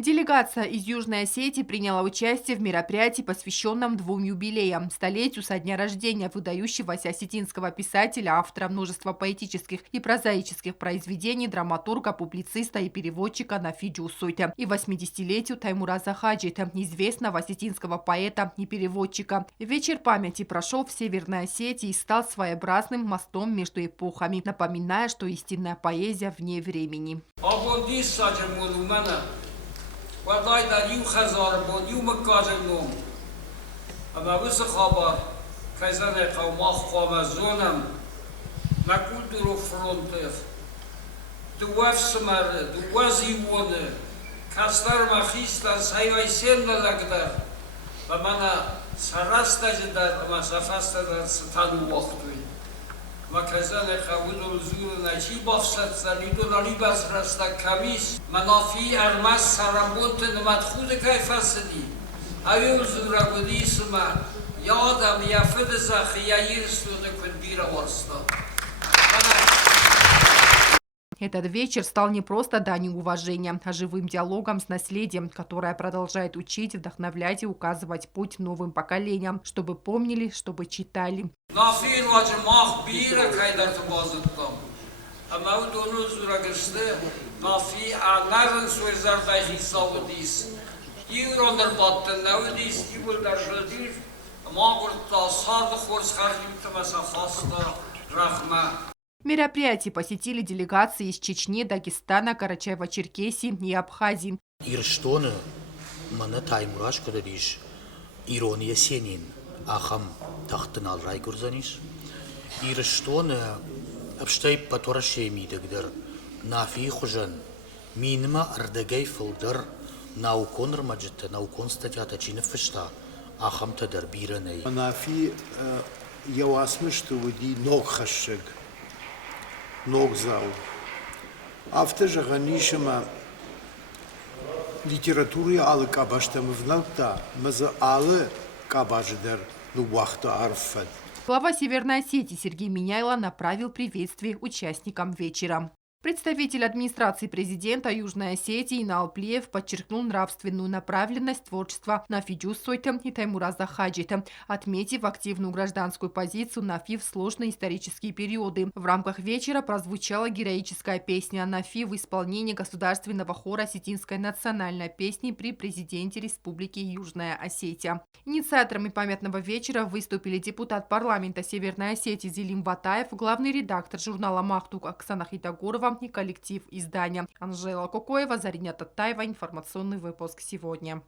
Делегация из Южной Осетии приняла участие в мероприятии, посвященном двум юбилеям. Столетию со дня рождения выдающегося осетинского писателя, автора множества поэтических и прозаических произведений, драматурга, публициста и переводчика Нафи Джусойта, и 80-летию Таймураза Хаджита, известного осетинского поэта и переводчика. Вечер памяти прошел в Северной Осетии и стал своеобразным мостом между эпохами, напоминая, что истинная поэзия вне времени. Wadai dar yw chazar bod yw mygad nom. A ma wys y chabar, caesan e chaw mach chwam a zonam, na kultur o frontef. Dwaf symar, dwas i wone, castar ma chistar saio ai senda lagdar. Ma mana sarasta jadar, ma safasta dar satanu wachtwi. Ma caesan e chaw wydol zŵr na chi bofsat dar nidol alibas rasta kamis. منافی ارمز سرمبوت نمت خود که فسدی ایول زورا قدیسما یادم یفد زخی ییرستوده کن بیره ورستا. Этот вечер стал не просто данью уважения, а живым диалогом с наследием, которое продолжает учить, вдохновлять и указывать путь новым поколениям, чтобы помнили, чтобы читали. Ama o dono zuragıstı, nafi anarın sözlerdeki savudis. İranlar battı, navudis, İbullar şödir, ama burada sardı xorz xarjimti masa hasta, rahma. Мероприятие посетили делегации из Чечни, Дагестана, Карачаево-Черкесии и Абхазии. Ирштоны мана Таймураш кудадиш ирония сенин ахам тахтын алрай гурзаниш. Ирштоны أبشتي بطرشي ميدقدر نافي خجن مينما أردقي فلدر ناو كونر مجد ناو كونستاتياتا چين فشتا آخم تدر بيرني نافي يواسمشت ودي نوغ خشق نوغ زاو أفتج غنيشما литературе алы кабаштам вналта маза алы кабаждер ну вахта арфад. Глава Северной Осетии Сергей Миняйло направил приветствие участникам вечера. Представитель администрации президента Южной Осетии Инал Плиев подчеркнул нравственную направленность творчества Нафи Джусойта и Таймураза Хаджита, отметив активную гражданскую позицию Нафи в сложные исторические периоды. В рамках вечера прозвучала героическая песня Нафи в исполнении государственного хора осетинской национальной песни при президенте Республики Южная Осетия. Инициаторами памятного вечера выступили депутат парламента Северной Осетии Зелим Батаев, главный редактор журнала «Махтук» Оксана Хитагорова и коллектив издания. Анжела Кокоева, Зарина Татаева. Информационный выпуск сегодня.